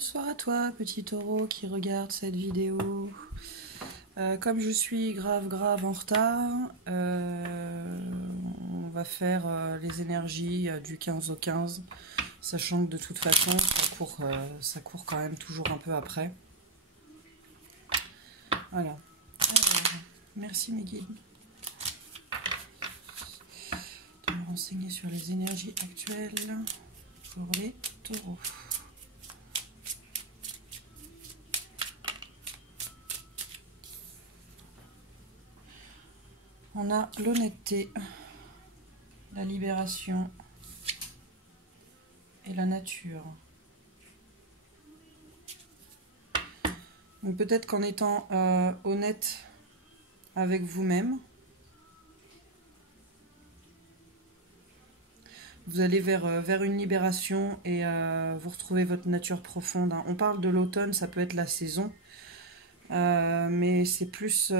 Bonsoir à toi, petit taureau qui regarde cette vidéo. Comme je suis grave en retard, on va faire les énergies du 15 au 15, sachant que de toute façon, ça court quand même toujours un peu après. Voilà. Alors, merci mes guides de me renseigner sur les énergies actuelles pour les taureaux. On a l'honnêteté, la libération et la nature. Donc peut-être qu'en étant honnête avec vous-même, vous allez vers une libération et vous retrouvez votre nature profonde. On parle de l'automne, ça peut être la saison, mais c'est plus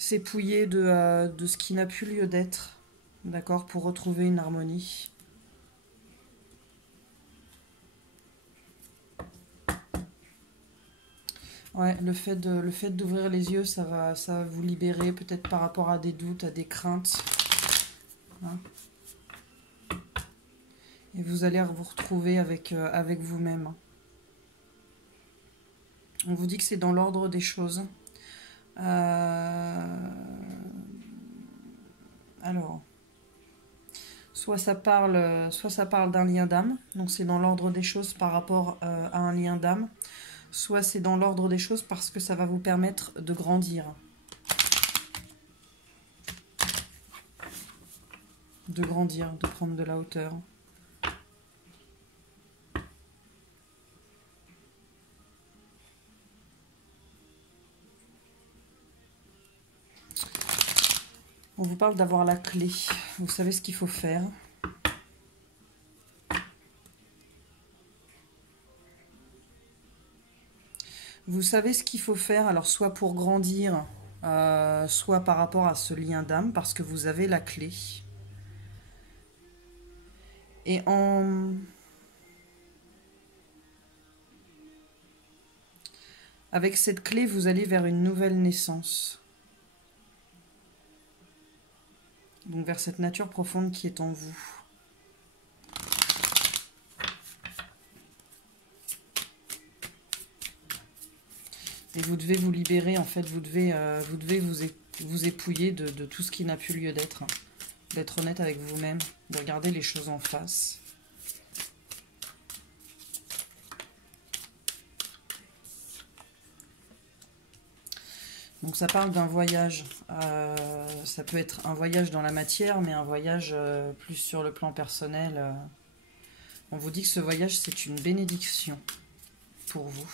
s'épouiller de ce qui n'a plus lieu d'être, d'accord, pour retrouver une harmonie. Ouais, le fait d'ouvrir les yeux, ça va vous libérer peut-être par rapport à des doutes, à des craintes. Hein. Et vous allez vous retrouver avec vous-même. On vous dit que c'est dans l'ordre des choses. Alors, soit ça parle d'un lien d'âme, donc c'est dans l'ordre des choses par rapport à un lien d'âme, soit c'est dans l'ordre des choses parce que ça va vous permettre de grandir. De grandir, de prendre de la hauteur. On vous parle d'avoir la clé. Vous savez ce qu'il faut faire. Vous savez ce qu'il faut faire, alors soit pour grandir, soit par rapport à ce lien d'âme, parce que vous avez la clé. Et avec cette clé, vous allez vers une nouvelle naissance. Donc vers cette nature profonde qui est en vous. Et vous devez vous libérer, en fait, vous devez vous épouiller de tout ce qui n'a plus lieu d'être. D'être honnête avec vous-même, de regarder les choses en face. Donc ça parle d'un voyage, ça peut être un voyage dans la matière, mais un voyage plus sur le plan personnel. On vous dit que ce voyage, c'est une bénédiction pour vous.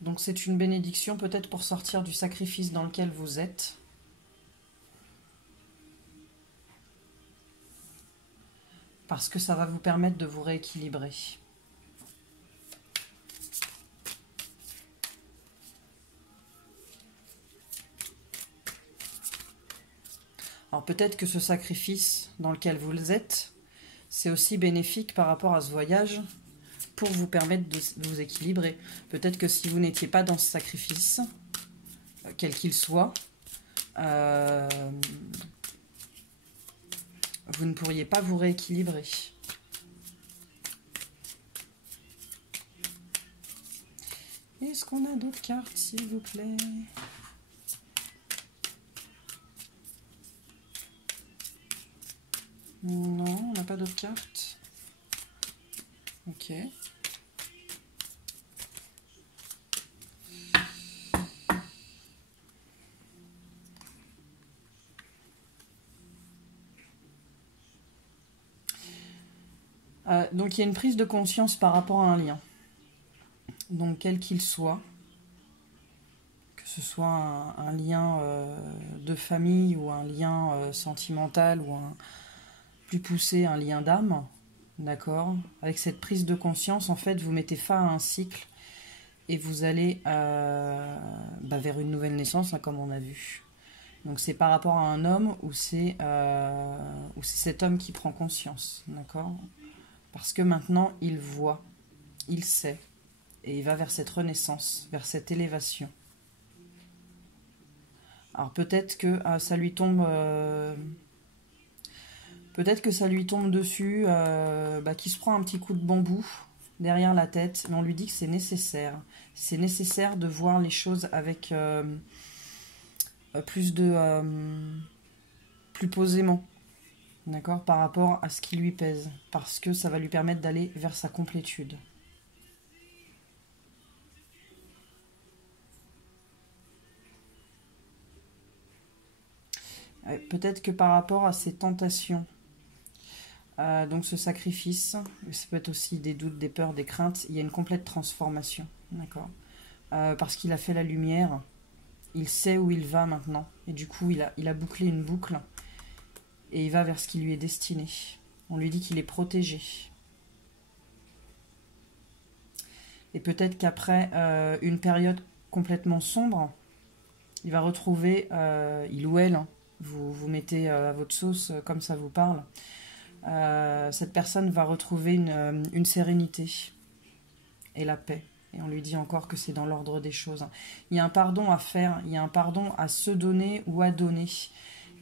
Donc c'est une bénédiction peut-être pour sortir du sacrifice dans lequel vous êtes. Parce que ça va vous permettre de vous rééquilibrer. Alors peut-être que ce sacrifice dans lequel vous êtes, c'est aussi bénéfique par rapport à ce voyage pour vous permettre de vous équilibrer. Peut-être que si vous n'étiez pas dans ce sacrifice, quel qu'il soit, vous ne pourriez pas vous rééquilibrer. Est-ce qu'on a d'autres cartes, s'il vous plaît ? Non, on n'a pas d'autres cartes. Ok. Donc il y a une prise de conscience par rapport à un lien. Donc quel qu'il soit, que ce soit un lien de famille ou un lien sentimental ou plus poussé, un lien d'âme, d'accord? Avec cette prise de conscience, en fait, vous mettez fin à un cycle et vous allez vers une nouvelle naissance, hein, comme on a vu. Donc c'est par rapport à un homme où c'est cet homme qui prend conscience, d'accord? Parce que maintenant, il voit, il sait, et il va vers cette renaissance, vers cette élévation. Alors peut-être que ça lui tombe... peut-être que ça lui tombe dessus, qu'il se prend un petit coup de bambou derrière la tête, mais on lui dit que c'est nécessaire. C'est nécessaire de voir les choses avec plus posément, d'accord, par rapport à ce qui lui pèse, parce que ça va lui permettre d'aller vers sa complétude. Peut-être que par rapport à ces tentations, donc ce sacrifice, ça peut être aussi des doutes, des peurs, des craintes, il y a une complète transformation, d'accord, parce qu'il a fait la lumière, il sait où il va maintenant, et du coup il a bouclé une boucle, et il va vers ce qui lui est destiné. On lui dit qu'il est protégé. Et peut-être qu'après une période complètement sombre, il va retrouver, il ou elle, hein, vous mettez à votre sauce comme ça vous parle, cette personne va retrouver une sérénité et la paix. Et on lui dit encore que c'est dans l'ordre des choses. Il y a un pardon à faire, il y a un pardon à se donner ou à donner.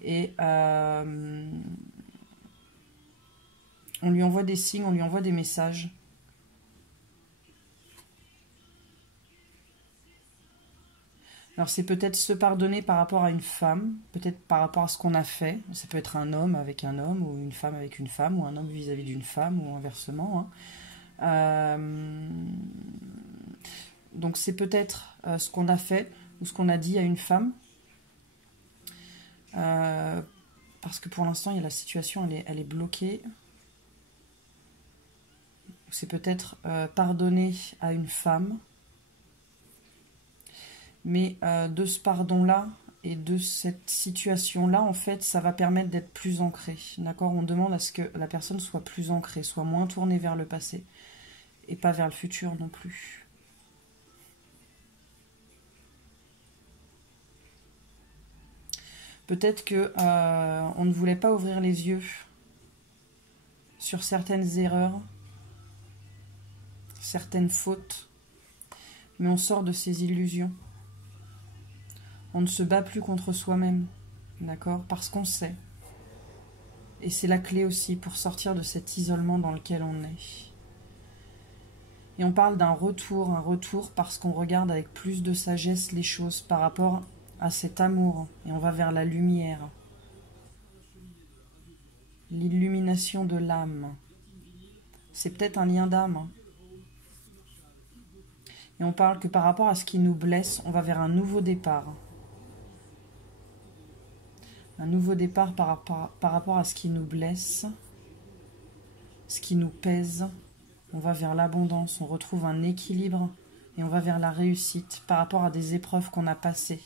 Et on lui envoie des signes, on lui envoie des messages. Alors c'est peut-être se pardonner par rapport à une femme, peut-être par rapport à ce qu'on a fait. Ça peut être un homme avec un homme, ou une femme avec une femme, ou un homme vis-à-vis d'une femme, ou inversement. Donc c'est peut-être ce qu'on a fait, ou ce qu'on a dit à une femme. Parce que pour l'instant, il y a la situation, elle est bloquée. C'est peut-être pardonner à une femme. Mais de ce pardon-là et de cette situation-là, en fait, ça va permettre d'être plus ancré. D'accord ? On demande à ce que la personne soit plus ancrée, soit moins tournée vers le passé et pas vers le futur non plus. Peut-être que on ne voulait pas ouvrir les yeux sur certaines erreurs, certaines fautes, mais on sort de ces illusions. On ne se bat plus contre soi-même, d'accord ? Parce qu'on sait. Et c'est la clé aussi pour sortir de cet isolement dans lequel on est. Et on parle d'un retour, un retour parce qu'on regarde avec plus de sagesse les choses par rapport à cet amour. Et on va vers la lumière. L'illumination de l'âme. C'est peut-être un lien d'âme. Et on parle que par rapport à ce qui nous blesse, on va vers un nouveau départ. Un nouveau départ par rapport à ce qui nous blesse, ce qui nous pèse. On va vers l'abondance, on retrouve un équilibre et on va vers la réussite par rapport à des épreuves qu'on a passées.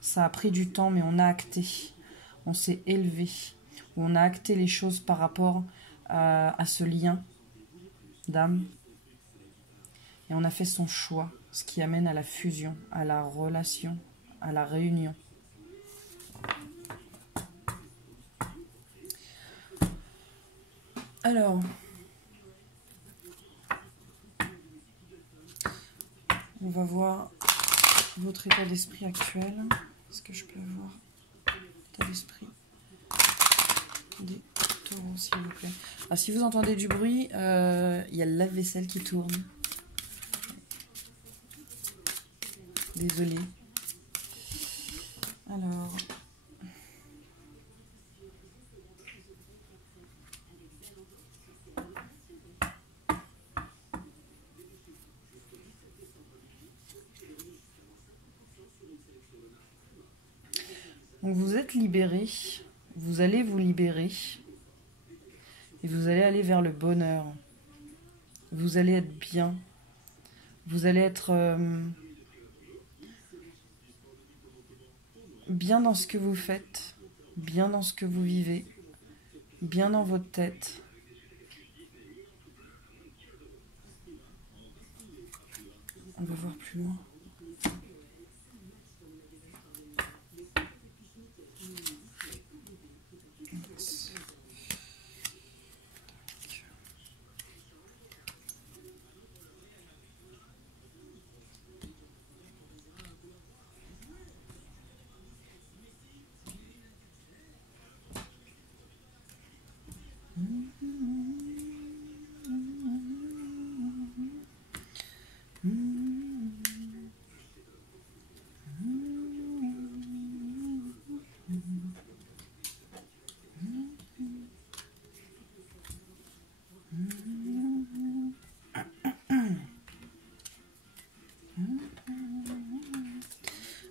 Ça a pris du temps, mais on a acté. On s'est élevé. On a acté les choses par rapport à ce lien d'âme. Et on a fait son choix, ce qui amène à la fusion, à la relation, à la réunion. Alors, on va voir votre état d'esprit actuel. Est-ce que je peux avoir l'état d'esprit des taureaux, s'il vous plaît? Alors, si vous entendez du bruit, il y a le lave-vaisselle qui tourne. Désolée. Alors... Donc vous êtes libéré, vous allez vous libérer et vous allez aller vers le bonheur. Vous allez être bien, vous allez être bien dans ce que vous faites, bien dans ce que vous vivez, bien dans votre tête. On va voir plus loin.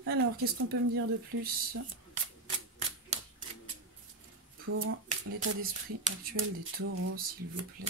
Alors, qu'est-ce qu'on peut me dire de plus pour l'état d'esprit actuel des taureaux, s'il vous plaît?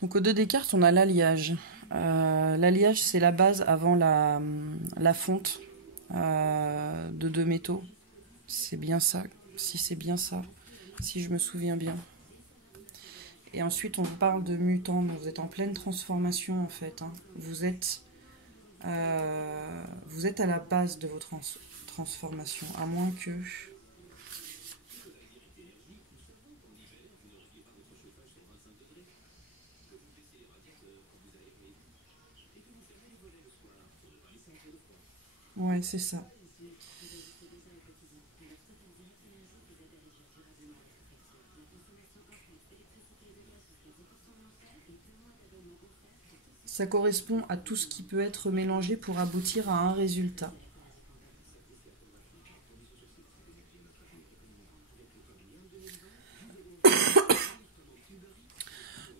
Donc, au dos des cartes, on a l'alliage. L'alliage, c'est la base avant la fonte de deux métaux. C'est bien ça. Si c'est bien ça. Si je me souviens bien. Et ensuite, on vous parle de mutant. Donc, vous êtes en pleine transformation, en fait. Hein. Vous êtes à la base de vos transformations. À moins que... Ouais, c'est ça. Ça correspond à tout ce qui peut être mélangé pour aboutir à un résultat.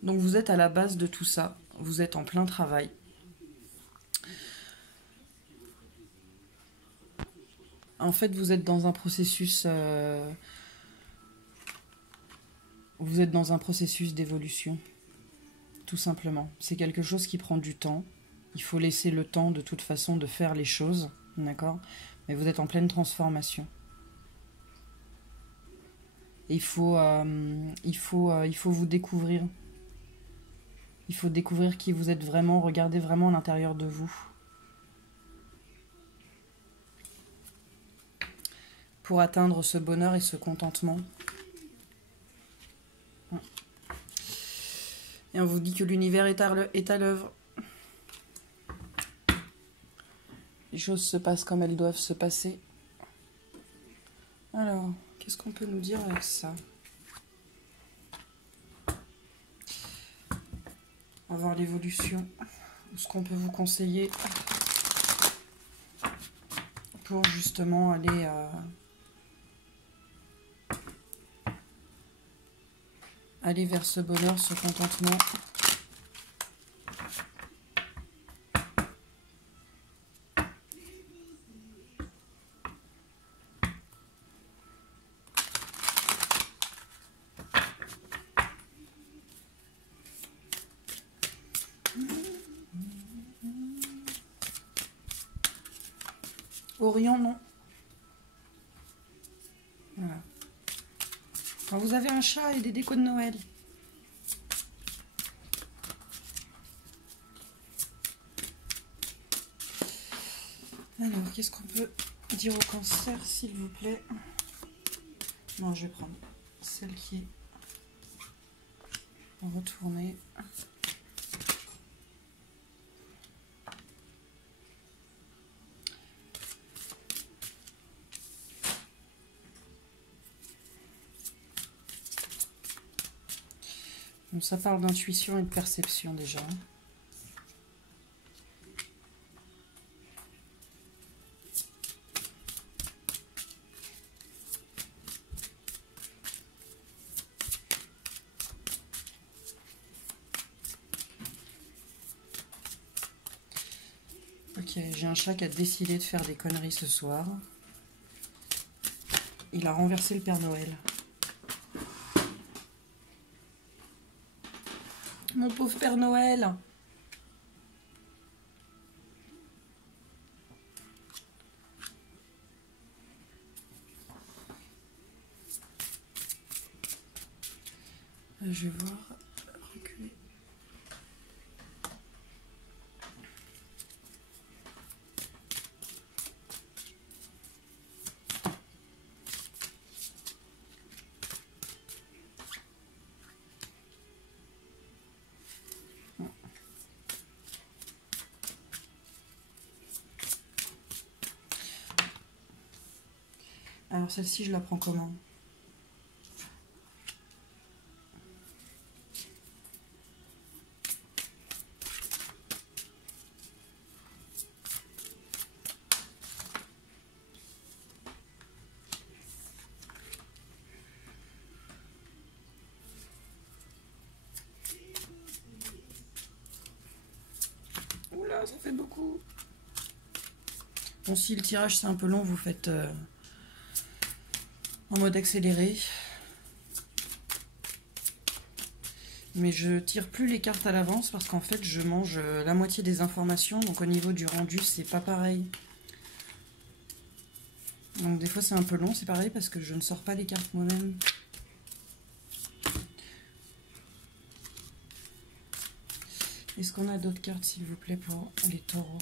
Donc vous êtes à la base de tout ça. Vous êtes en plein travail. En fait, vous êtes dans un processus... vous êtes dans un processus d'évolution. Tout simplement. C'est quelque chose qui prend du temps. Il faut laisser le temps de toute façon de faire les choses. D'accord ? Mais vous êtes en pleine transformation. Il faut vous découvrir. Il faut découvrir qui vous êtes vraiment. Regardez vraiment à l'intérieur de vous. Pour atteindre ce bonheur et ce contentement. Et on vous dit que l'univers est à l'œuvre. Les choses se passent comme elles doivent se passer. Alors, qu'est-ce qu'on peut nous dire avec ça? On va voir l'évolution. Ce qu'on peut vous conseiller pour justement aller... aller vers ce bonheur, ce contentement. Orion, non. Voilà. Alors, vous avez un chat et des décos de Noël. Alors, qu'est-ce qu'on peut dire au cancer, s'il vous plaît? Non, je vais prendre celle qui est retournée. Donc ça parle d'intuition et de perception déjà. Ok, j'ai un chat qui a décidé de faire des conneries ce soir. Il a renversé le Père Noël. Mon pauvre Père Noël! Je vais voir. Reculer. Alors celle-ci, je la prends comment? Oula, ça fait beaucoup. Bon, si le tirage c'est un peu long, vous faites en mode accéléré. Mais je tire plus les cartes à l'avance parce qu'en fait je mange la moitié des informations, donc au niveau du rendu c'est pas pareil. Donc des fois c'est un peu long, c'est pareil parce que je ne sors pas les cartes moi-même. Est-ce qu'on a d'autres cartes s'il vous plaît pour les taureaux?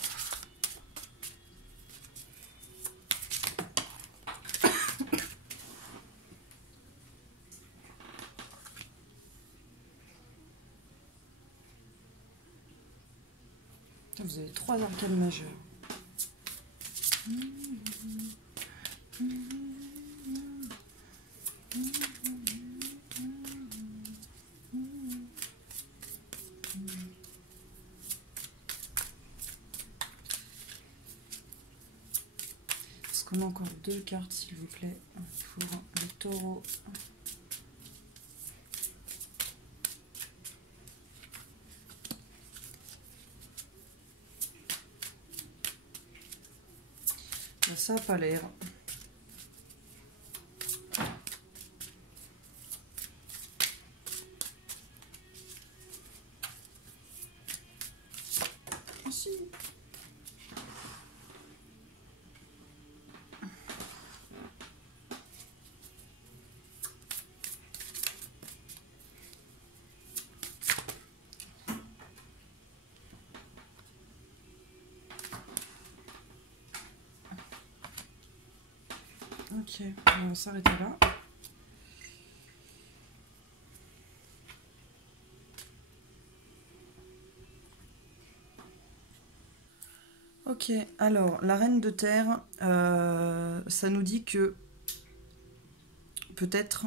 Vous avez 3 arcanes majeures. Est-ce qu'on a encore 2 cartes s'il vous plaît pour les taureaux? Ça n'a pas l'air. Ah, si. Ok, on va s'arrêter là. Ok, alors la reine de terre, ça nous dit que peut-être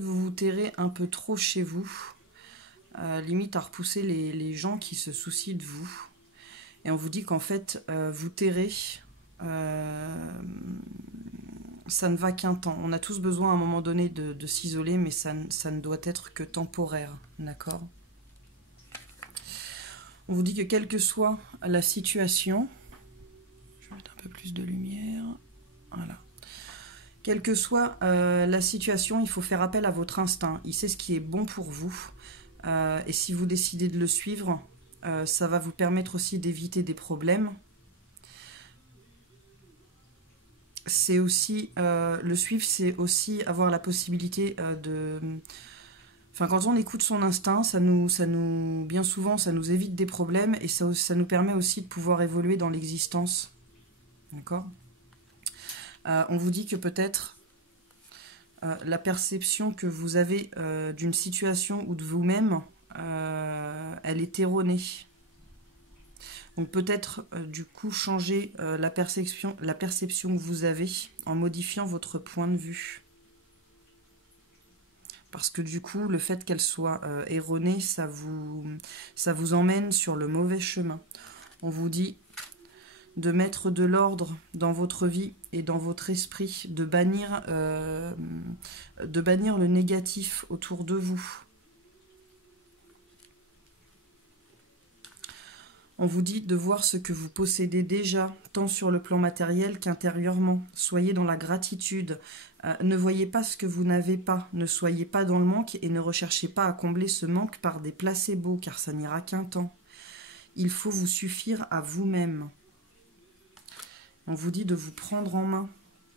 vous vous terrez un peu trop chez vous, limite à repousser les gens qui se soucient de vous. Et on vous dit qu'en fait, vous terrez, ça ne va qu'un temps. On a tous besoin à un moment donné de s'isoler, mais ça ne doit être que temporaire, d'accord? On vous dit que quelle que soit la situation, je vais mettre un peu plus de lumière, voilà. Quelle que soit la situation, il faut faire appel à votre instinct. Il sait ce qui est bon pour vous. Et si vous décidez de le suivre, ça va vous permettre aussi d'éviter des problèmes. C'est aussi, le suivre, c'est aussi avoir la possibilité de... Enfin, quand on écoute son instinct, bien souvent, ça nous évite des problèmes et ça nous permet aussi de pouvoir évoluer dans l'existence. D'accord ? On vous dit que peut-être la perception que vous avez d'une situation ou de vous-même, elle est erronée. Donc peut-être du coup changer la perception que vous avez en modifiant votre point de vue. Parce que du coup, le fait qu'elle soit erronée, ça vous emmène sur le mauvais chemin. On vous dit de mettre de l'ordre dans votre vie et dans votre esprit, de bannir le négatif autour de vous. On vous dit de voir ce que vous possédez déjà, tant sur le plan matériel qu'intérieurement. Soyez dans la gratitude. Ne voyez pas ce que vous n'avez pas. Ne soyez pas dans le manque et ne recherchez pas à combler ce manque par des placebos, car ça n'ira qu'un temps. Il faut vous suffire à vous-même. On vous dit de vous prendre en main.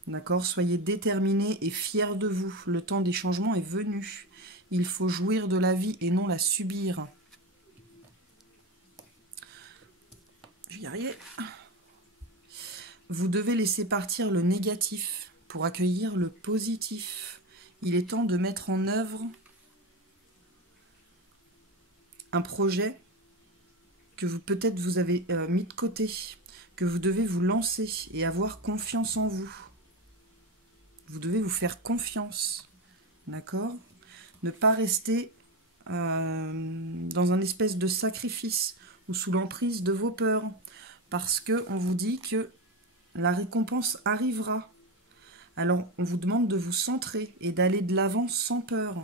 D'accord ? Soyez déterminés et fiers de vous. Le temps des changements est venu. Il faut jouir de la vie et non la subir. Je vais y arriver. Vous devez laisser partir le négatif pour accueillir le positif. Il est temps de mettre en œuvre un projet que peut-être vous avez mis de côté, que vous devez vous lancer et avoir confiance en vous. Vous devez vous faire confiance, d'accord ? Ne pas rester dans un espèce de sacrifice ou sous l'emprise de vos peurs, parce qu'on vous dit que la récompense arrivera. Alors, on vous demande de vous centrer et d'aller de l'avant sans peur.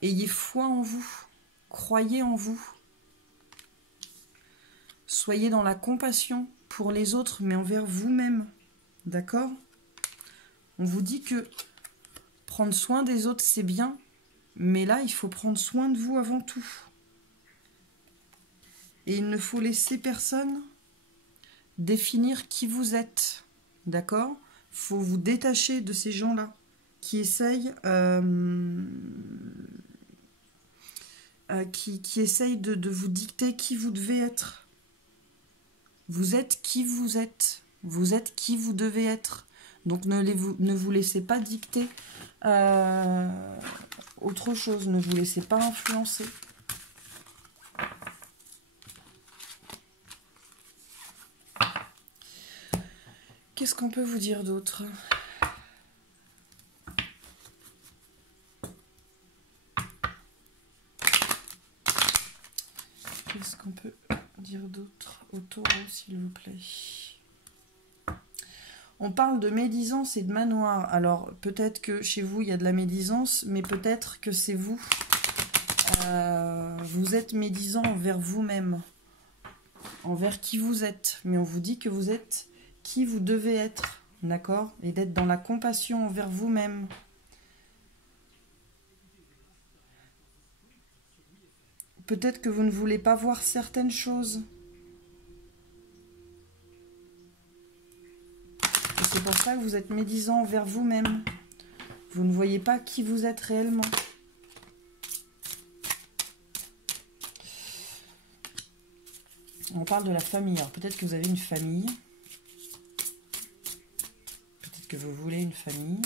Ayez foi en vous, croyez en vous. Soyez dans la compassion pour les autres, mais envers vous-même, d'accord ? On vous dit que prendre soin des autres, c'est bien, mais là, il faut prendre soin de vous avant tout. Et il ne faut laisser personne définir qui vous êtes, d'accord ? Il faut vous détacher de ces gens-là qui essayent, qui essayent de vous dicter qui vous devez être. Vous êtes qui vous êtes. Vous êtes qui vous devez être. Donc ne vous laissez pas dicter autre chose. Ne vous laissez pas influencer. Qu'est-ce qu'on peut vous dire d'autre ? Qu'est-ce qu'on peut dire d'autre au taureau, s'il vous plaît ? On parle de médisance et de manoir. Alors, peut-être que chez vous, il y a de la médisance, mais peut-être que c'est vous. Vous êtes médisant envers vous-même, envers qui vous êtes. Mais on vous dit que vous êtes qui vous devez être, d'accord ? Et d'être dans la compassion envers vous-même. Peut-être que vous ne voulez pas voir certaines choses. Et c'est pour ça que vous êtes médisant envers vous-même. Vous ne voyez pas qui vous êtes réellement. On parle de la famille. Alors peut-être que vous avez une famille. Peut-être que vous voulez une famille.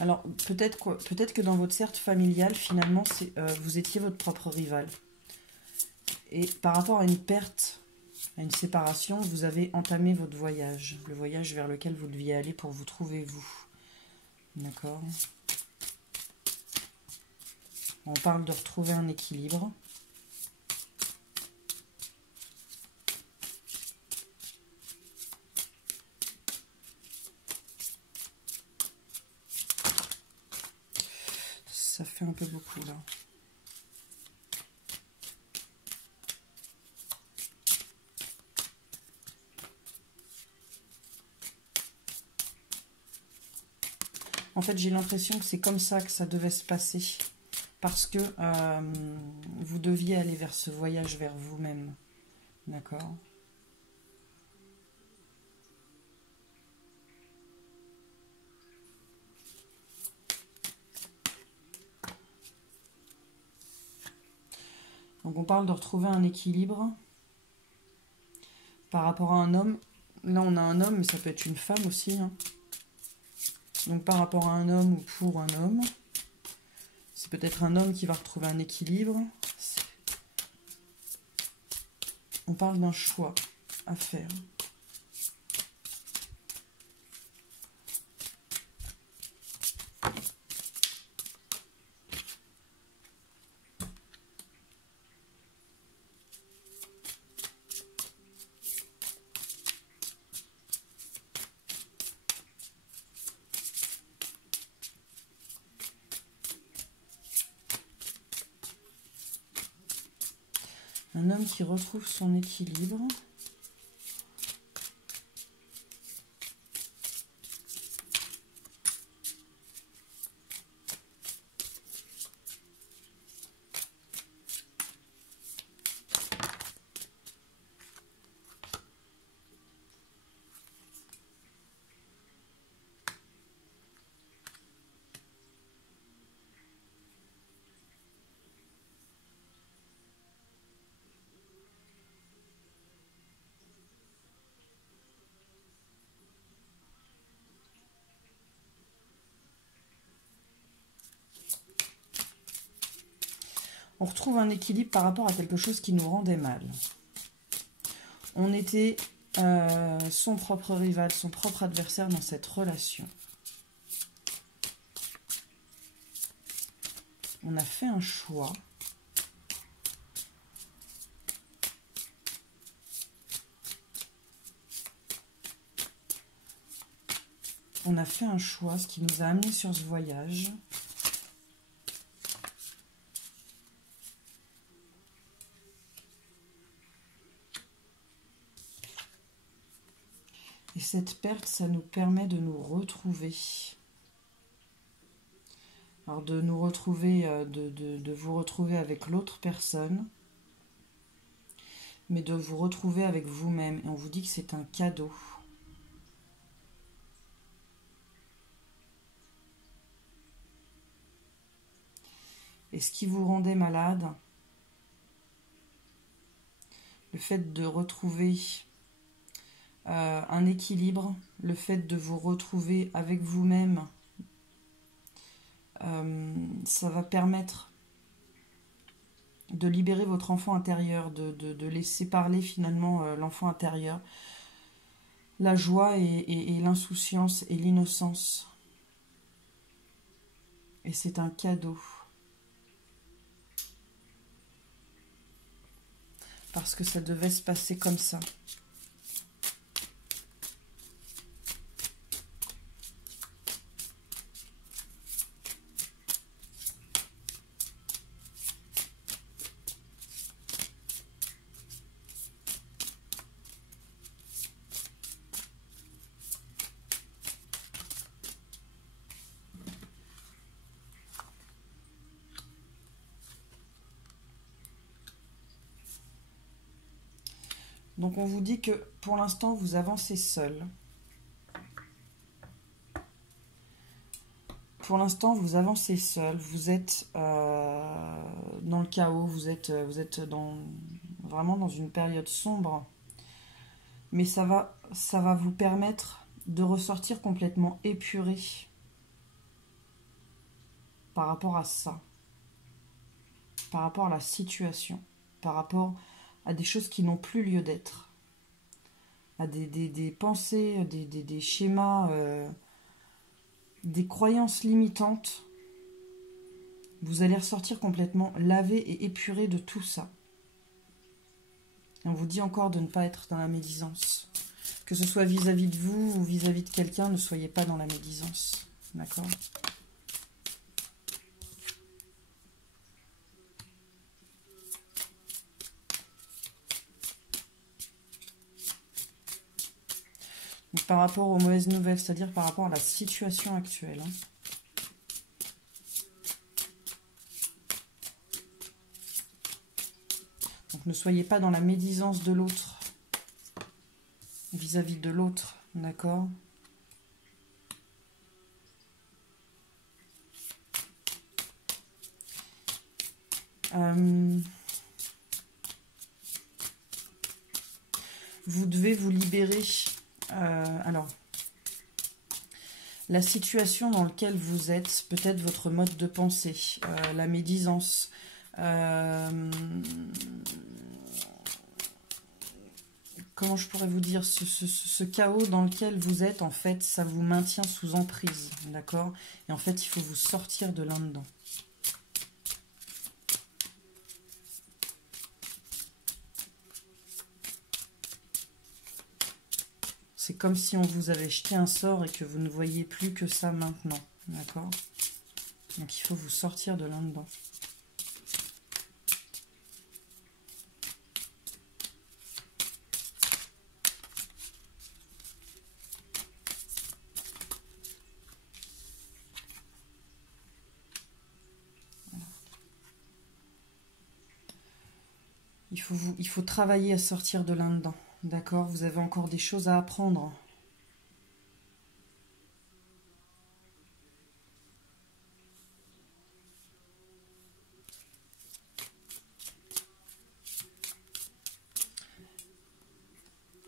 Alors, peut-être que dans votre cercle familial, finalement, vous étiez votre propre rival. Et par rapport à une perte, à une séparation, vous avez entamé votre voyage. Le voyage vers lequel vous deviez aller pour vous trouver, vous. D'accord ? On parle de retrouver un équilibre. fait un peu beaucoup là. En fait, j'ai l'impression que c'est comme ça que ça devait se passer. Parce que vous deviez aller vers ce voyage vers vous-même. D'accord ? Donc on parle de retrouver un équilibre par rapport à un homme. Là, on a un homme, mais ça peut être une femme aussi, hein. Donc par rapport à un homme ou pour un homme, c'est peut-être un homme qui va retrouver un équilibre. On parle d'un choix à faire. Un homme qui retrouve son équilibre. On retrouve un équilibre par rapport à quelque chose qui nous rendait mal. On était son propre rival, son propre adversaire dans cette relation. On a fait un choix. On a fait un choix, ce qui nous a amené sur ce voyage. Et cette perte, ça nous permet de nous retrouver. Alors de nous retrouver, de vous retrouver avec l'autre personne, mais de vous retrouver avec vous-même. Et on vous dit que c'est un cadeau. Et ce qui vous rendait malade, le fait de retrouver un équilibre, le fait de vous retrouver avec vous-même, ça va permettre de libérer votre enfant intérieur, de laisser parler finalement l'enfant intérieur, la joie et l'insouciance et l'innocence. Et c'est un cadeau. Parce que ça devait se passer comme ça. Donc on vous dit que pour l'instant vous avancez seul. Pour l'instant vous avancez seul, vous êtes dans le chaos, vous êtes vraiment dans une période sombre. Mais ça va vous permettre de ressortir complètement épuré par rapport à ça. Par rapport à la situation. Par rapport à des choses qui n'ont plus lieu d'être, à des pensées, des schémas, des croyances limitantes. Vous allez ressortir complètement lavé et épuré de tout ça. Et on vous dit encore de ne pas être dans la médisance. Que ce soit vis-à-vis de vous ou vis-à-vis de quelqu'un, ne soyez pas dans la médisance. D'accord ? Donc, par rapport aux mauvaises nouvelles, c'est-à-dire par rapport à la situation actuelle. Hein. Donc ne soyez pas dans la médisance de l'autre, vis-à-vis de l'autre, d'accord? Vous devez vous libérer. Alors, la situation dans laquelle vous êtes, peut-être votre mode de pensée, la médisance, comment je pourrais vous dire, ce chaos dans lequel vous êtes, en fait, ça vous maintient sous emprise, d'accord? Et en fait, il faut vous sortir de là-dedans. C'est comme si on vous avait jeté un sort et que vous ne voyez plus que ça maintenant, d'accord? Donc, il faut vous sortir de là-dedans. Il faut travailler à sortir de là-dedans, d'accord? Vous avez encore des choses à apprendre.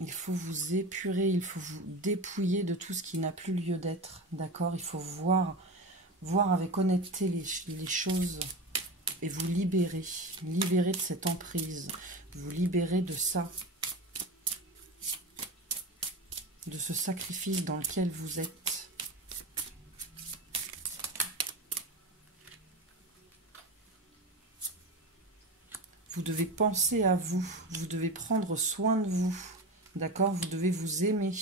Il faut vous épurer, il faut vous dépouiller de tout ce qui n'a plus lieu d'être, d'accord? Il faut voir avec honnêteté les choses et vous libérer de cette emprise, vous libérer de ça, de ce sacrifice dans lequel vous êtes. Vous devez penser à vous, vous devez prendre soin de vous, d'accord? Vous devez vous aimer.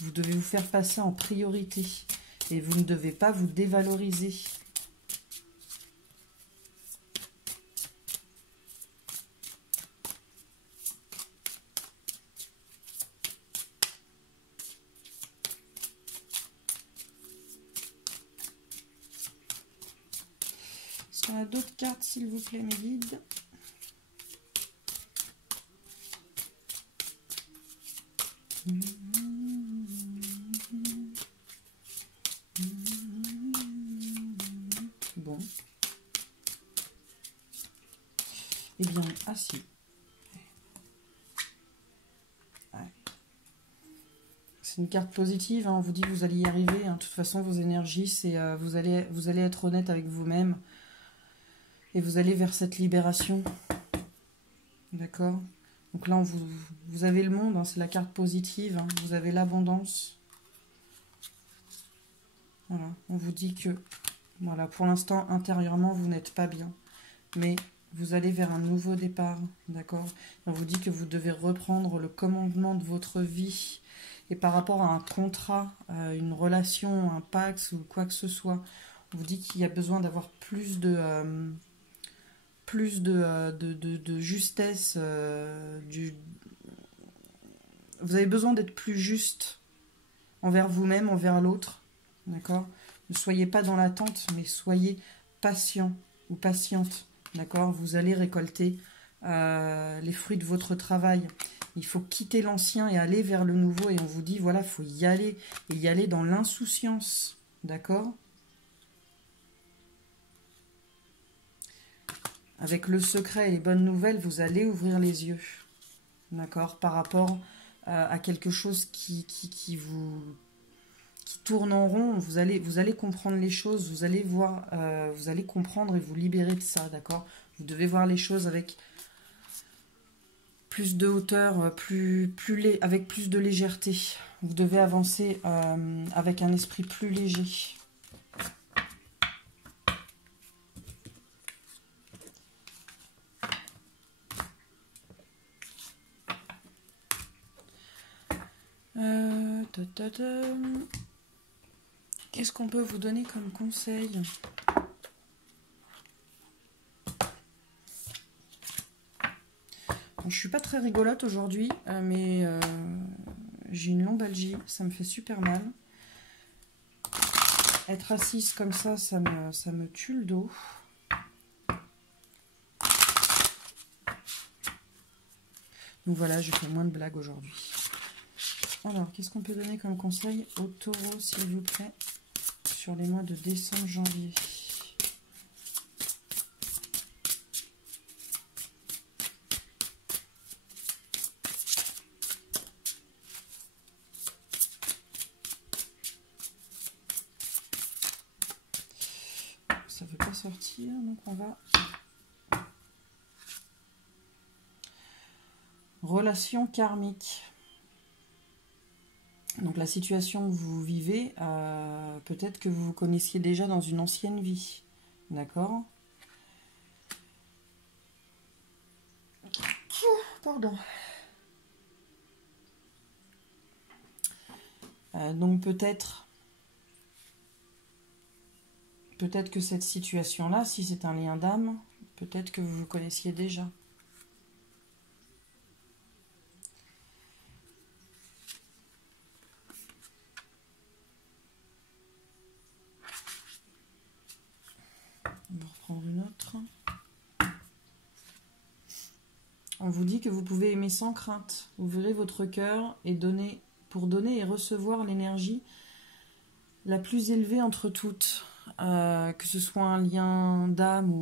Vous devez vous faire passer en priorité et vous ne devez pas vous dévaloriser. Est-ce qu'on a d'autres cartes, s'il vous plaît, mes guides? Bon. Eh bien, ah si. Ouais. C'est une carte positive, hein. On vous dit que vous allez y arriver. Hein. De toute façon, vos énergies, c'est vous allez être honnête avec vous-même. Et vous allez vers cette libération. D'accord? Donc là, vous avez le monde, hein, c'est la carte positive. Hein. Vous avez l'abondance. Voilà, on vous dit que, voilà, pour l'instant, intérieurement, vous n'êtes pas bien. Mais vous allez vers un nouveau départ, d'accord? On vous dit que vous devez reprendre le commandement de votre vie. Et par rapport à un contrat, une relation, un pax ou quoi que ce soit, on vous dit qu'il y a besoin d'avoir plus de justesse. Vous avez besoin d'être plus juste envers vous-même, envers l'autre, d'accord? Ne soyez pas dans l'attente, mais soyez patient ou patiente, d'accord? Vous allez récolter les fruits de votre travail. Il faut quitter l'ancien et aller vers le nouveau. Et on vous dit, voilà, il faut y aller. Et y aller dans l'insouciance, d'accord? Avec le secret et les bonnes nouvelles, vous allez ouvrir les yeux, d'accord? Par rapport à quelque chose qui tourne en rond, vous allez comprendre les choses, vous allez voir, vous allez comprendre et vous libérer de ça, d'accord? Vous devez voir les choses avec plus de hauteur, avec plus de légèreté. Vous devez avancer avec un esprit plus léger. Qu'est-ce qu'on peut vous donner comme conseil? je suis pas très rigolote aujourd'hui, mais j'ai une lombalgie, ça me fait super mal. Être assise comme ça me tue le dos. Donc voilà, je fais moins de blagues aujourd'hui. Alors, qu'est-ce qu'on peut donner comme conseil aux taureaux, s'il vous plaît, sur les mois de décembre, janvier? Ça ne veut pas sortir, donc on va... Relation karmique. Donc la situation que vous vivez, peut-être que vous vous connaissiez déjà dans une ancienne vie. D'accord? Pardon. Donc peut-être que cette situation-là, si c'est un lien d'âme, peut-être que vous vous connaissiez déjà. On va reprendre une autre. On vous dit que vous pouvez aimer sans crainte. Ouvrez votre cœur et donnez, pour donner et recevoir l'énergie la plus élevée entre toutes. Que ce soit un lien d'âme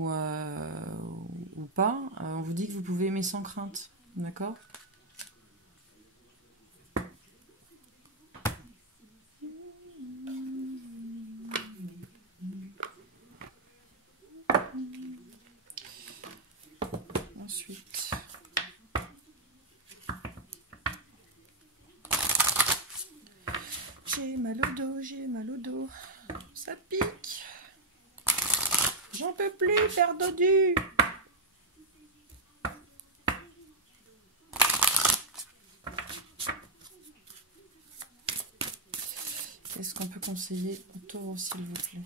ou pas, on vous dit que vous pouvez aimer sans crainte. D'accord ? Ensuite, j'ai mal au dos, j'ai mal au dos. Ça pique. J'en peux plus, père dodu. Qu'est-ce qu'on peut conseiller au taureau, s'il vous plaît?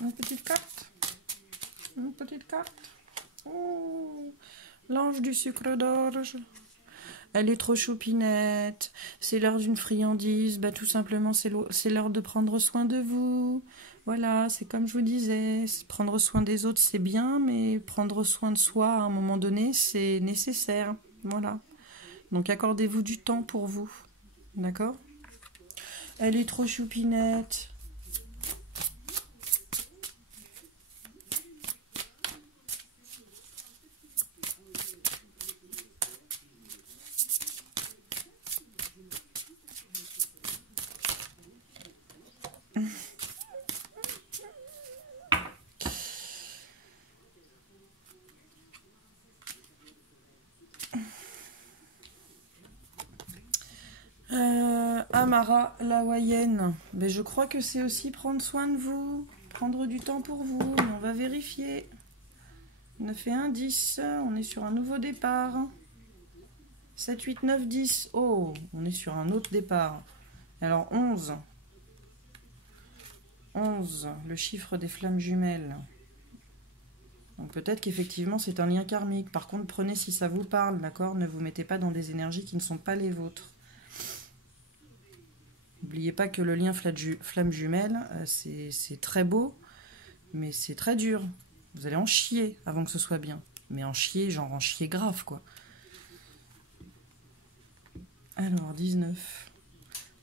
Une petite carte. Une petite carte. Oh, l'ange du sucre d'orge. Elle est trop choupinette. C'est l'heure d'une friandise. Bah, tout simplement, c'est l'heure de prendre soin de vous. Voilà, c'est comme je vous disais. Prendre soin des autres, c'est bien, mais prendre soin de soi, à un moment donné, c'est nécessaire. Voilà. Donc, accordez-vous du temps pour vous. D'accord ? Elle est trop choupinette. Amara, la Hawaïenne. Ben, je crois que c'est aussi prendre soin de vous, prendre du temps pour vous. Mais on va vérifier. On a fait un 10, on est sur un nouveau départ. 7, 8, 9, 10. Oh, on est sur un autre départ. Alors 11. 11, le chiffre des flammes jumelles. Donc peut-être qu'effectivement c'est un lien karmique. Par contre, prenez si ça vous parle, d'accord ? Ne vous mettez pas dans des énergies qui ne sont pas les vôtres. N'oubliez pas que le lien flamme jumelle, c'est très beau, mais c'est très dur. Vous allez en chier avant que ce soit bien. Mais en chier, genre en chier grave, quoi. Alors, 19.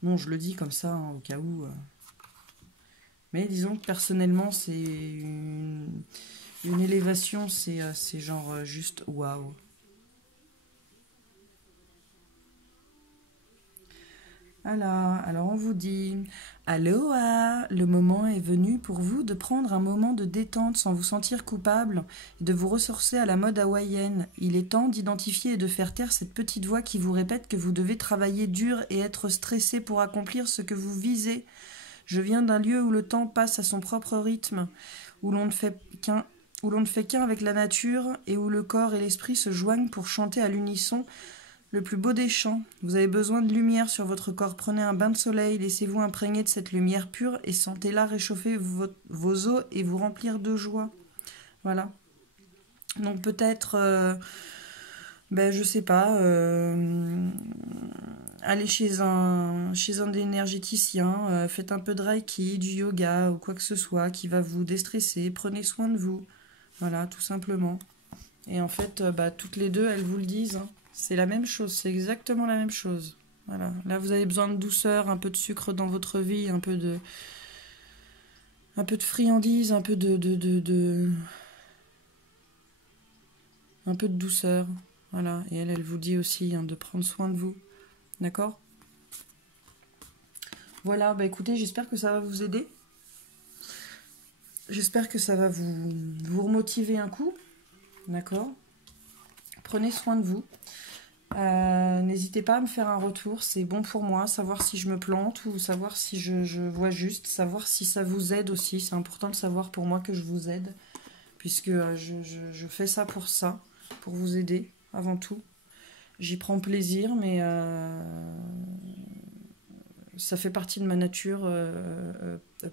Non, je le dis comme ça, hein, au cas où. Mais disons que personnellement, c'est une élévation, c'est genre juste waouh. Alors on vous dit Aloha, le moment est venu pour vous de prendre un moment de détente sans vous sentir coupable et de vous ressourcer à la mode hawaïenne. Il est temps d'identifier et de faire taire cette petite voix qui vous répète que vous devez travailler dur et être stressé pour accomplir ce que vous visez. Je viens d'un lieu où le temps passe à son propre rythme, où l'on ne fait qu'un avec la nature et où le corps et l'esprit se joignent pour chanter à l'unisson le plus beau des chants. Vous avez besoin de lumière sur votre corps. Prenez un bain de soleil, laissez-vous imprégner de cette lumière pure et sentez-la réchauffer vos os et vous remplir de joie. Voilà. Donc peut-être, je sais pas, allez chez un énergéticien, faites un peu de reiki, du yoga ou quoi que ce soit qui va vous déstresser. Prenez soin de vous. Voilà, tout simplement. Et en fait, toutes les deux, elles vous le disent, hein. C'est la même chose, c'est exactement la même chose. Voilà. Là, vous avez besoin de douceur, un peu de sucre dans votre vie, un peu de friandise, un peu un peu de douceur. Voilà. Et elle vous dit aussi, hein, de prendre soin de vous. D'accord? Voilà, écoutez, j'espère que ça va vous aider. J'espère que ça va vous remotiver un coup. D'accord? Prenez soin de vous. N'hésitez pas à me faire un retour, c'est bon pour moi, savoir si je me plante ou savoir si je vois juste, savoir si ça vous aide aussi. C'est important de savoir pour moi que je vous aide, puisque je fais ça, pour vous aider avant tout. J'y prends plaisir, mais ça fait partie de ma nature.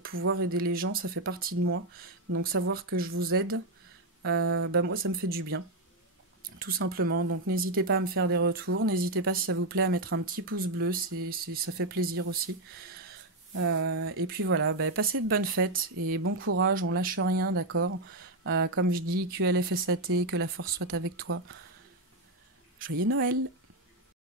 Pouvoir aider les gens, ça fait partie de moi. Donc savoir que je vous aide, moi ça me fait du bien. Tout simplement, donc n'hésitez pas à me faire des retours, n'hésitez pas si ça vous plaît à mettre un petit pouce bleu, ça fait plaisir aussi. Et puis voilà, passez de bonnes fêtes et bon courage, on lâche rien, d'accord. Comme je dis, QLFSAT, que la force soit avec toi. Joyeux Noël!